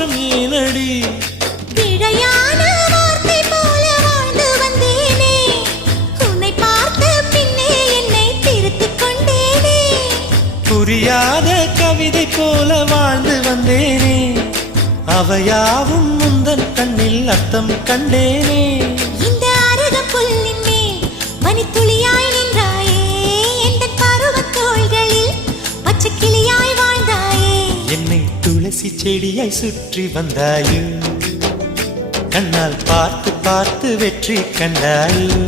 மாற்றம் ஏனடி பிழையான வார்த்தை போல வாழ்ந்து வந்தேனே உன்னை பார்த்த பின்னே என்னை திருத்திக் கொண்டேனே புரியாத கவிதை போல வாழ்ந்து வந்தேனே அவையாவும் முந்தன் கண்ணில் அர்த்தம் கண்டேனே இந்த அருக புல்லின் மேல் மணித்துளியாய் நின்றாயே எந்த பருவத் தோள்களில் பச்சை கிளியாய் வாழ்ந்தாயே என்னை துளசி செடியாய் சுற்றி வந்தாயோ கண்ணால் பார்த்து பார்த்து வெற்றி கண்டாயோ